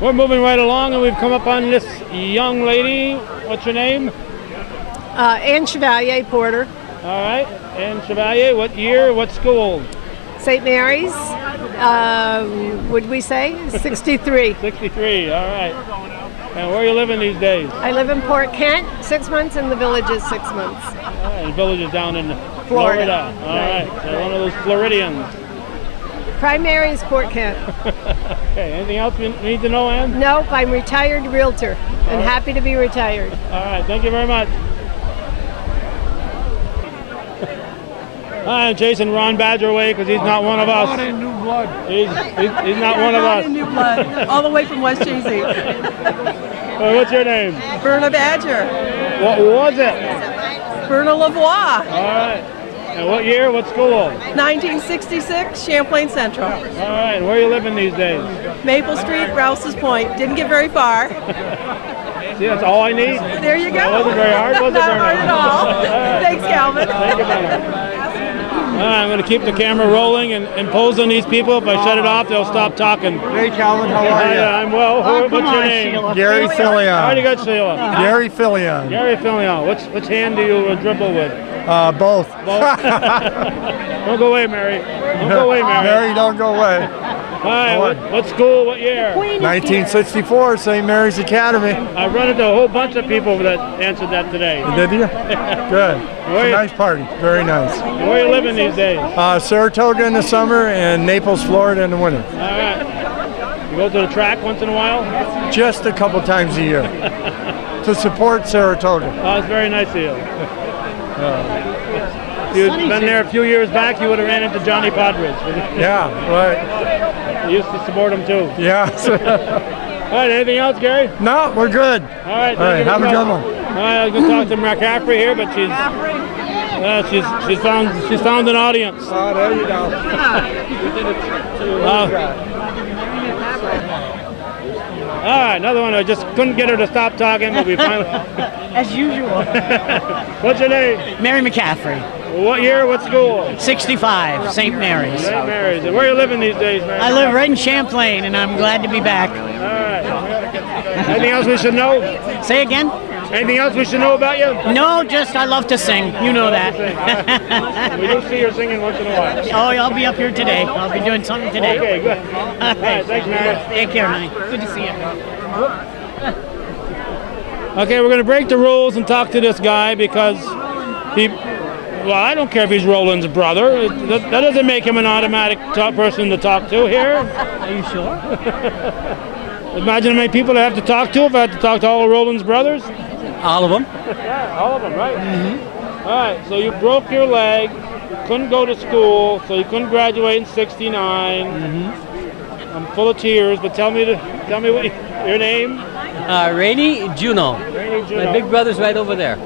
We're moving right along, and we've come up on this young lady. What's your name? Anne Chevalier Porter. All right. Anne Chevalier, what year, what school? St. Mary's, would we say? 63. 63, all right. And where are you living these days? I live in Port Kent, 6 months, and the village is 6 months. All right, the village is down in Florida. All right, so one of those Floridians. Primary is Port Kent. Okay, anything else you need to know, Ann? Nope, I'm retired realtor and happy to be retired. All right, thank you very much. I'm chasing Ron Badger away because he's not one of us. Not in new blood. He's not one of us. In new blood, all the way from West Jersey. What's your name? Berna Badger. What was it? Berna Lavoie. All right. And what year? What school? 1966, Champlain Central. All right. Where are you living these days? Maple Street, Rouses Point. Didn't get very far. See, that's all I need. There you go. That wasn't very hard, was it, Not Berna? hard at all. Thanks, Calvin. Thank you, Berna. I'm going to keep the camera rolling and pose on these people. If I shut it off, they'll stop talking. Hey, Calvin, how are you? I'm well. What's your name? Gary All right, Fillion. you got Sheila. Gary Fillion. Gary Fillion. Which hand do you dribble with? Both. Both? Don't go away, Mary. Don't go away, Mary. Mary, don't go away. All right, what school, what year? 1964, St. Mary's Academy. I've run into a whole bunch of people that answered that today. Did you? Good. It's a nice party. Very nice. Where are you living these days? Saratoga in the summer and Naples, Florida in the winter. All right. You go to the track once in a while? Just a couple times a year to support Saratoga. Oh, it's very nice of you. If you'd been there a few years back, you would have ran into Johnny Podridge. Yeah, right. You used to support him too. Yeah. All right, anything else, Gary? No, we're good. All right, All right, have a good one. All right, I was going to talk to McCaffrey here, but she's found an audience. Oh, there you go. All right, another one. I just couldn't get her to stop talking, but we finally. As usual. What's your name? Mary McCaffrey. What year? What school? 65, St. Mary's. St. Mary's. And where are you living these days, man? I live right in Champlain, and I'm glad to be back. All right. Anything else we should know? Say again? Anything else we should know about you? No, just I love to sing. You know that. We do see her singing once in a while. Oh, I'll be up here today. I'll be doing something today. Okay, good. All right, thanks, Mary. Take care, honey. Good to see you. Okay, we're going to break the rules and talk to this guy because well, I don't care if he's Roland's brother. That doesn't make him an automatic person to talk to here. Are you sure? Imagine how many people I have to talk to if I had to talk to all of Roland's brothers. All of them. Yeah, all of them, right? Mm-hmm. All right, so you broke your leg, couldn't go to school, so you couldn't graduate in '69. Mm-hmm. I'm full of tears, but tell me what your name? Rainey Juno. Rainey Juno. My big brother's right over there.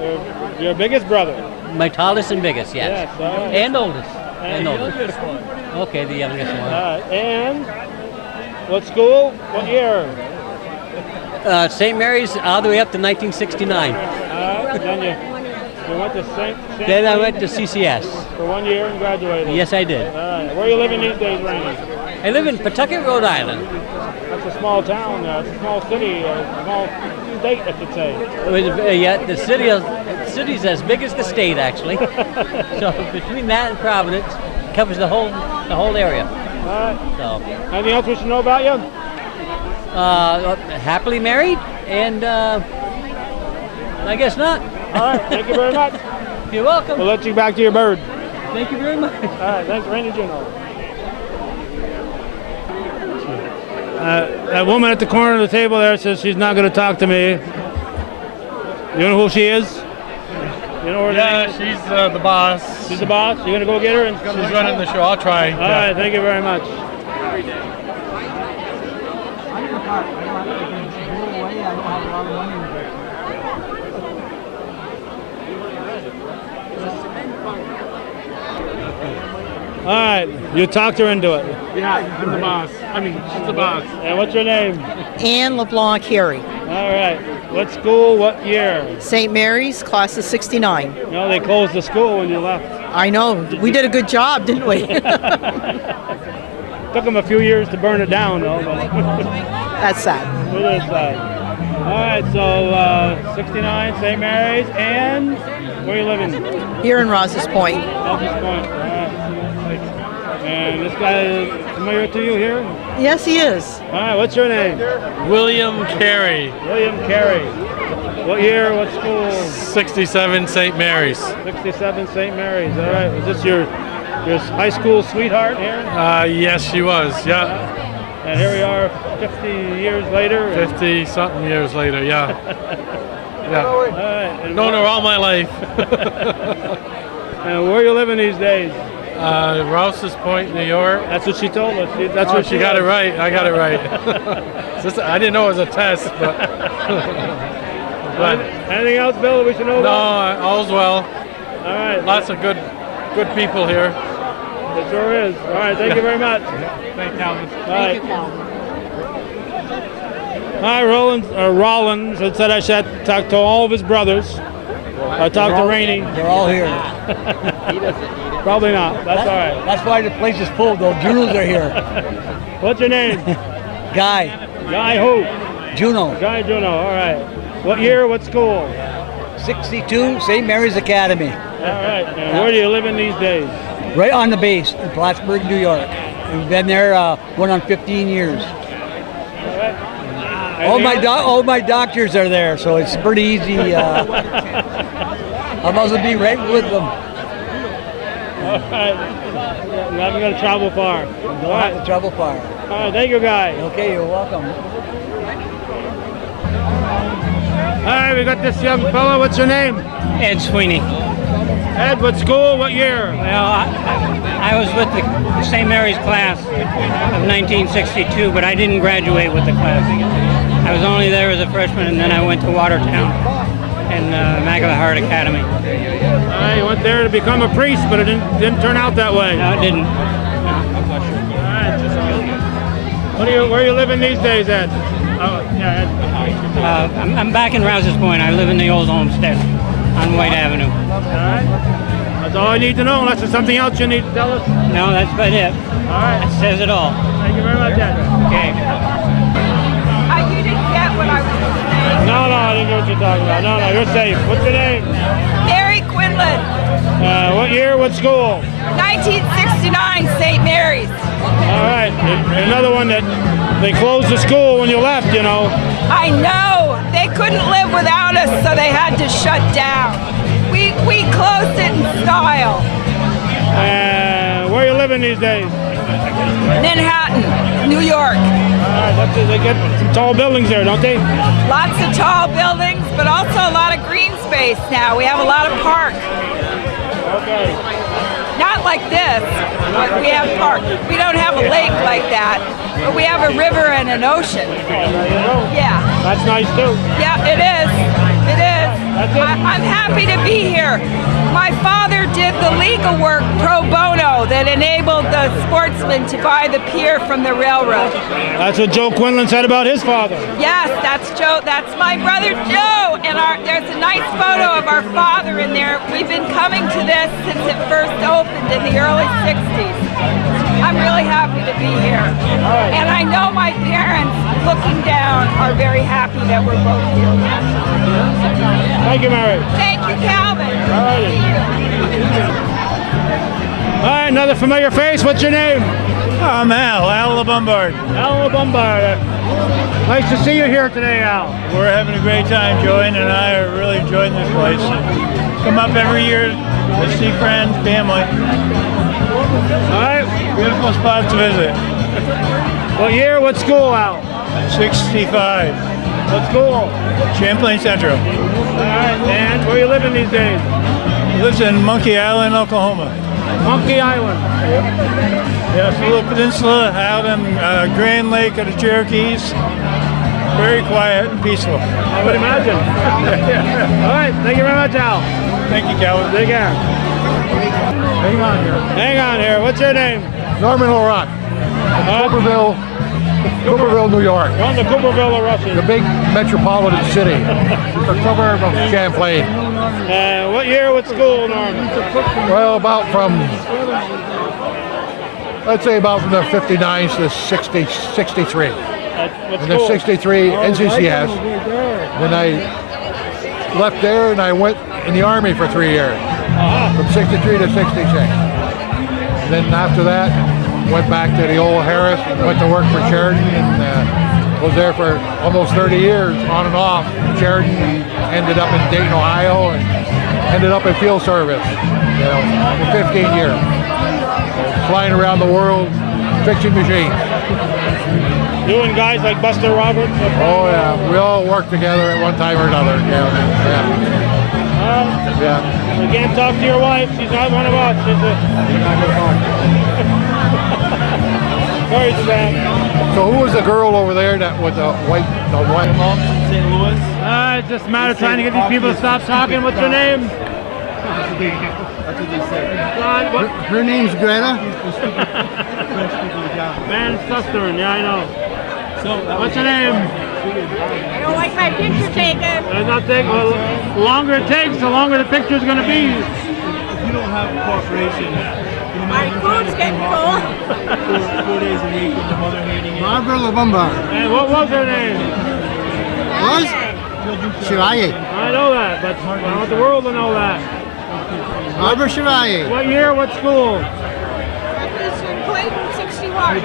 Your biggest brother. My tallest and biggest, yes. Yes, all right. And oldest. And oldest. Okay, the youngest one. And what school? What year? St. Mary's all the way up to 1969. Then you went to St. Then I went to CCS. For 1 year and graduated. Yes, I did. Where are you living these days, Rainey? I live in Pawtucket, Rhode Island. That's a small town. It's a small city, a small state, I should say. Yeah, the city's as big as the state, actually. So between that and Providence, it covers the whole area. All right. So, anything else we should know about you? Happily married, and I guess not. All right, thank you very much. You're welcome. We'll let you back to your bird. Thank you very much. All right, thanks, Rainey Juno. That woman at the corner of the table there says she's not going to talk to me. You know who she is? You know her name? She's the boss. She's the boss? You going to go get her? She's running the show. I'll try. All right, thank you very much. All right, you talked her into it. Yeah, I'm the boss. I mean, she's the boss. And what's your name? Anne LeBlanc Harry. All right. What school, what year? St. Mary's, class of 69. No, they closed the school when you left. I know. We did a good job, didn't we? Took them a few years to burn it down, though. But That's sad. it is sad. All right, so 69, St. Mary's, and where are you living? Here in Rouses Point. Rouses Point. All right. And this guy is familiar to you here? Yes, he is. All right, what's your name? William Carey, William Carey. What year, what school? 67 St. Mary's. 67 St. Mary's. All right, was this your high school sweetheart here? Yes, she was. Yeah, And here we are 50 years later. 50 something years later. Yeah, yeah. All right. And Known her all my life. and where are you living these days? Rouses Point, New York. That's what she told us. That's Oh, what she got it was. right. I got it right. I didn't know it was a test, but. Anything else, Bill, that we should know No, about? all's well. All right. Lots of good people here. It sure is. All right, thank you very much. Thank Calvin. Thank you, Hi, Rollins had said I should talk to all of his brothers. I talked to Rainey. They're all here. Probably not. That's all right. That's why the place is full. Those Junos are here. What's your name? Guy. Guy who? Juno. Guy Juno. All right. What year? What school? 62 St. Mary's Academy. All right. And where do you live in these days? Right on the base in Plattsburgh, New York. We've been there going on 15 years. All right. All my doctors are there, so it's pretty easy. I must be right with them. All right. I'm not going to travel far. Don't have to travel far. All right. Thank you, Guy. Okay, you're welcome. All right. We got this young fellow. What's your name? Ed Sweeney. Ed, what school? What year? Well, I was with the St. Mary's class of 1962, but I didn't graduate with the class. I was only there as a freshman, and then I went to Watertown and Immaculate Heart Academy. You went there to become a priest, but it didn't turn out that way. No, it didn't. All right. Where are you living these days, Ed? Oh, yeah, Ed. I'm back in Rouses Point. I live in the old homestead on White Avenue. All right. That's all I need to know, unless there's something else you need to tell us. No, that's about it. All right. That says it all. Thank you very much, Ed. Okay. You didn't get what I was saying. No, I didn't know what you're talking about. No, you're safe. What's your name? Mary Quinlan, What year? What school? 1969 St. Mary's. All right. And another one that they closed the school when you left, you know. I know. They couldn't live without us, so they had to shut down. We closed it in style. Where are you living these days? Manhattan, New York. All right. They get some tall buildings there, don't they? Lots of tall buildings, but also a lot of green space now. We have a lot of park. Okay. Not like this, but we have park. We don't have a lake like that, but we have a river and an ocean. There you go. Yeah. That's nice too. Yeah, it is. It is. That's it. I'm happy to be here. My father did the legal work pro bono that enabled the Sportsmen to buy the pier from the railroad. That's what Joe Quinlan said about his father. Yes, that's Joe. That's my brother Joe. And there's a nice photo of our father in there. We've been coming to this since it first opened in the early 60s. I'm really happy to be here. And I know my parents, looking down, are very happy that we're both here. Thank you, Mary. Thank you, Calvin. All righty. All right, another familiar face. What's your name? I'm Al LaBombard. Al Bombard. Nice to see you here today, Al. We're having a great time. Joanne and I are really enjoying this place. Come up every year to see friends, family. All right. Beautiful spot to visit. What year? What school, Al? 65. What school? Champlain Central. All right, and where are you living these days? Lives in Monkey Island, Oklahoma. Monkey Island. Yeah, it's a little peninsula out on Grand Lake of the Cherokees. Very quiet and peaceful. I would imagine. All right, thank you very much, Al. Thank you, Calvin. Take care. Hang on here. Hang on here. What's your name? Norman O'Rock. Cooperville, New York. From the Cooperville of Russia. The big metropolitan city. The suburb of Champlain. What year? What school, Norman? Well, about from I'd say about from the 59s to 60, 63. And then 63 NCCS. Then I left there and I went in the Army for 3 years, from 63 to 66. And then after that, went back to the old Harris, went to work for Sheridan, and was there for almost 30 years, on and off. Sheridan, ended up in Dayton, Ohio, and ended up in field service, for 15 years. Flying around the world, fixing machines. You and guys like Buster Roberts? Oh yeah, we all work together at one time or another. Yeah. You can't talk to your wife. She's not one of us. She's Sorry, Suzanne. So who was the girl over there that with the white mom? St. Louis. It's just a matter of trying to get these people to stop talking. What's your name? That's what they said. Her name's Greta. Van Susteren, yeah, I know. What's your name? I don't like my picture taken. It's not taking. Well, the longer it takes, the longer the picture's going to be. If you don't have cooperation, my food's getting full. 4 days a week with the mother hating it. Barbara LeBombard. And what was her name? Was? Chevalier. I know that, but I want the world to know that. Barbara Chevalier. What year? What school? Northeastern Clinton, 61.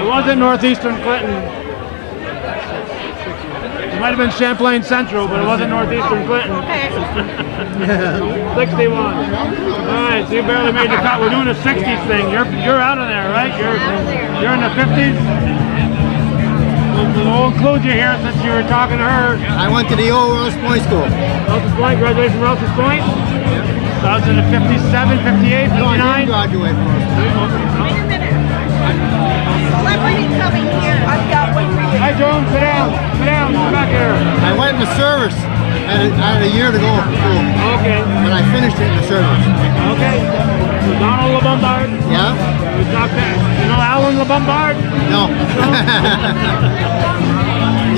It wasn't Northeastern Clinton. It might have been Champlain Central, but it wasn't Northeastern Clinton. 61. All right, so you barely made the cut. We're doing a 60s thing. You're out of there, right? You're in the 50s. We'll include you here since you were talking to her. I went to the old Rouses Point School. Rouses Point, graduated from Rouses Point? That was in the 57, 58, 59? No, I didn't graduate from Rouses Point. Wait a minute. Celebrity coming here. I've got one for you. Hi, Joan. Sit down. Sit down. Come back here. I went in the service. I had a year to go for school. Okay. But I finished it in the service. Okay. So Donald LeBombard. Yeah? We talked to, you know Alan LeBombard? No.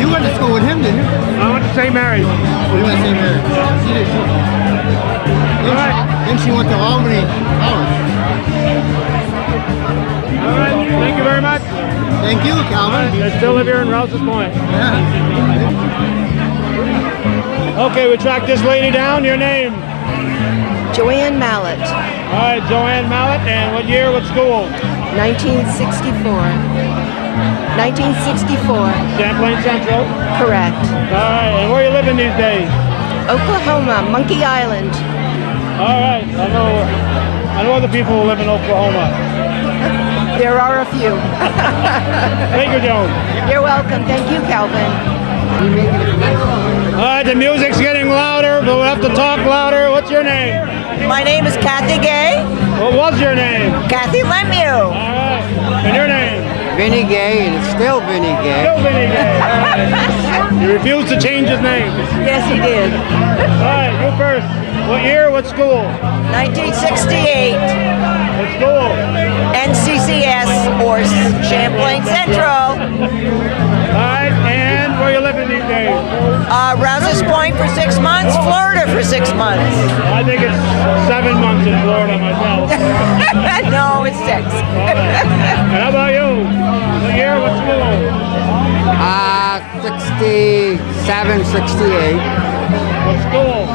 You went to school with him, didn't you? I went to St. Mary's. Oh, you went to St. Mary's. She did too. Then she went to Albany College. All right. Thank you very much. Thank you, Calvin. I still live here in Rouses Point. Yeah. Okay, we tracked this lady down. Your name? Joanne Mallet. All right, Joanne Mallet. And what year, what school? 1964. 1964. Champlain Central? Correct. All right, and where are you living these days? Oklahoma, Monkey Island. All right, I know other people who live in Oklahoma. There are a few. Thank you, Joan. You're welcome. Thank you, Calvin. All right, the music's getting louder, but we'll have to talk louder. What's your name? My name is Kathy Gay. What was your name? Kathy Lemieux. All right, and your name? Vinny Gay, and it's still Vinny Gay. Still Vinny Gay. All right. He refused to change his name. Yes, he did. All right, you first. What year, what school? 1968. What school? NCCS, or Champlain Central. All right, and where you living these days? Rouses Point for 6 months, Florida for 6 months. I think it's 7 months in Florida myself. No, it's 6. And how about you? What year, what school? 67, 68. What school?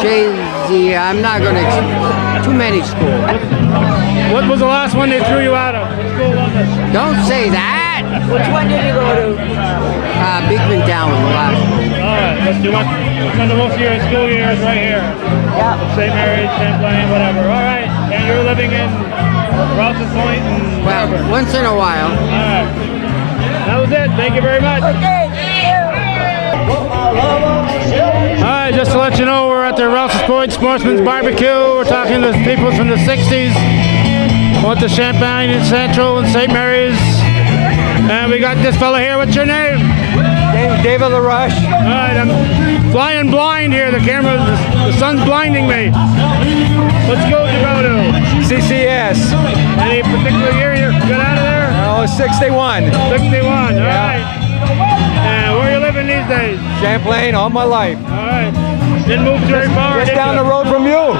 I'm not going to, too many schools. What was the last one they threw you out of? What school was it? Don't say that. Which one did you go to? Beekman Down, the last one. All right, let's do one. Spend the most of your school years right here. Yeah. St. Mary's, Champlain, whatever. All right, and you're living in Rouses Point and well, wherever. Once in a while. All right. That was it. Thank you very much. Okay, thank you. All right, just to let you know, we're at the Rouses Point Sportsmen's BBQ. We're talking to people from the 60s. Went to Champlain Central and St. Mary's. And we got this fella here. What's your name? David LaRush. All right, I'm flying blind here. The camera, the sun's blinding me. What school did you go to? CCS. Any particular year you got out of there? Oh, 61. 61, all right. And where are you living these days? Champlain all my life. All right. Didn't move very far. Just down the road from you. Oh,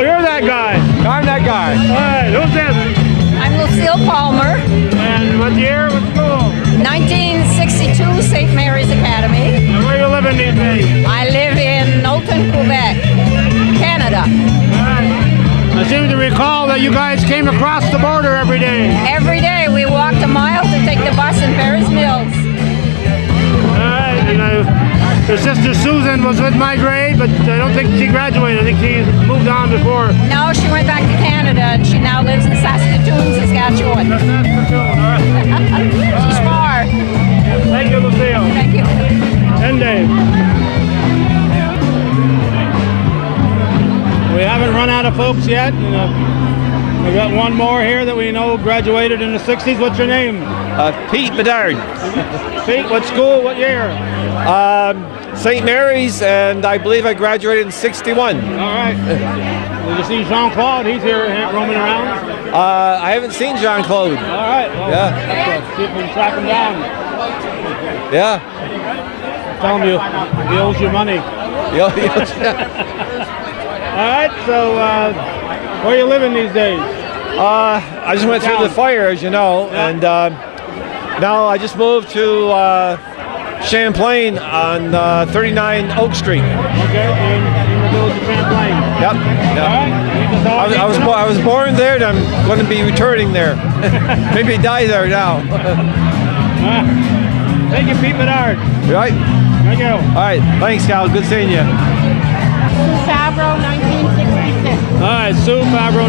you're that guy. I'm that guy. All right, who's this? I'm Lucille Palmer. And what year? What school? 1962, St. Mary's Academy. And where you living these days? I live in Knowlton, Quebec, Canada. I seem to recall that you guys came across the border every day. Every day we walked a mile to take the bus in Paris Mills. All right, and your sister Susan was with my grade, but I don't think she graduated. I think she moved on before. No, she went back to Canada and she now lives in Saskatoon, Saskatchewan. She's far. Thank you, Lucille. Thank you. And Dave. We haven't run out of folks yet. We got one more here that we know graduated in the 60s. What's your name? Pete Bedard. Pete, what school, what year? St. Mary's, and I believe I graduated in 61. All right. Did you see Jean-Claude? He's here roaming around. I haven't seen Jean-Claude. All right. Well, yeah. See if we can track him down. Yeah. Tell him he owes you money. All right, so where are you living these days? I just went through the fire, as you know, and now I just moved to Champlain on 39 Oak Street. Okay, in the village of Champlain. Yep. All right. I was born there, and I'm going to be returning there. Maybe die there now. Thank you, Pete Bedard. Right. Thank you. All right. Thanks, Cal. Good seeing you. Sue Favreau, 1966. All right, Sue Favreau.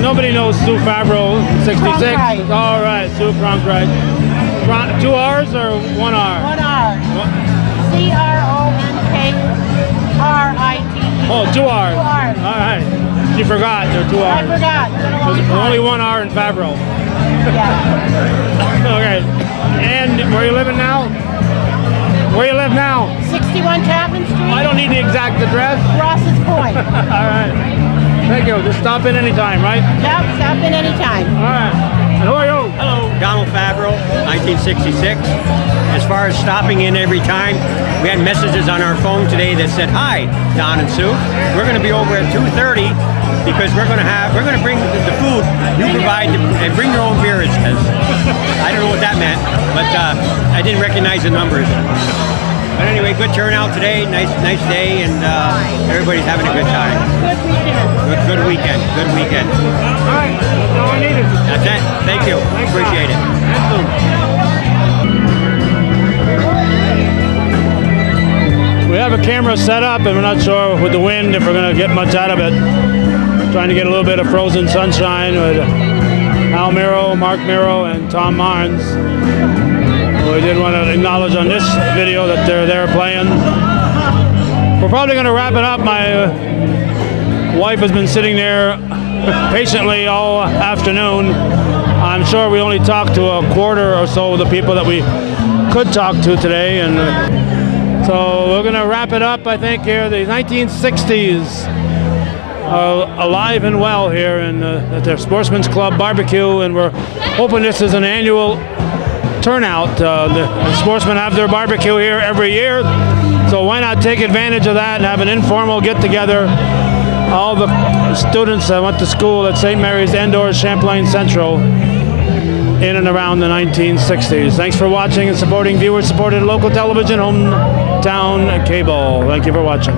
Nobody knows Sue Favreau, 66. Cronkite. All right, Sue Cronkite. 2 R's or 1 R? 1 R. CRONKRITE. Oh, 2 R's. 2 R's. All right. She forgot there are 2 R's. I forgot. There's only 1 R in Favreau. Yeah. Okay. And where you living now? Where you live now? 61 Chapman Street. I don't need the exact address. Ross's Point. All right. Thank you. Just stop in anytime, right? Yep, stop in anytime. All right. And who are you? Hello, Donald Favreau, 1966. As far as stopping in every time, we had messages on our phone today that said, "Hi, Don and Sue. We're going to be over at 2:30 because we're going to bring the food you provide and bring your own beer." It says. I don't know what that meant, but I didn't recognize the numbers. But anyway, good turnout today. Nice day, and everybody's having a good time. Good weekend. Good weekend. All right. That's all I needed. That's it. Thank you. Appreciate it. We have a camera set up, and we're not sure with the wind if we're going to get much out of it. Trying to get a little bit of frozen sunshine with Al Miro, Mark Miro, and Tom Marnes. We did want to acknowledge on this video that they're there playing. We're probably going to wrap it up. My wife has been sitting there patiently all afternoon. I'm sure we only talked to a quarter or so of the people that we could talk to today, and so we're going to wrap it up. I think here the 1960s are alive and well here at their Sportsman's Club barbecue, and we're hoping this is an annual turnout. The sportsmen have their barbecue here every year, so why not take advantage of that and have an informal get-together. All the students that went to school at St. Mary's Endors Champlain Central in and around the 1960s. Thanks for watching and supporting viewers supported local television, hometown cable. Thank you for watching.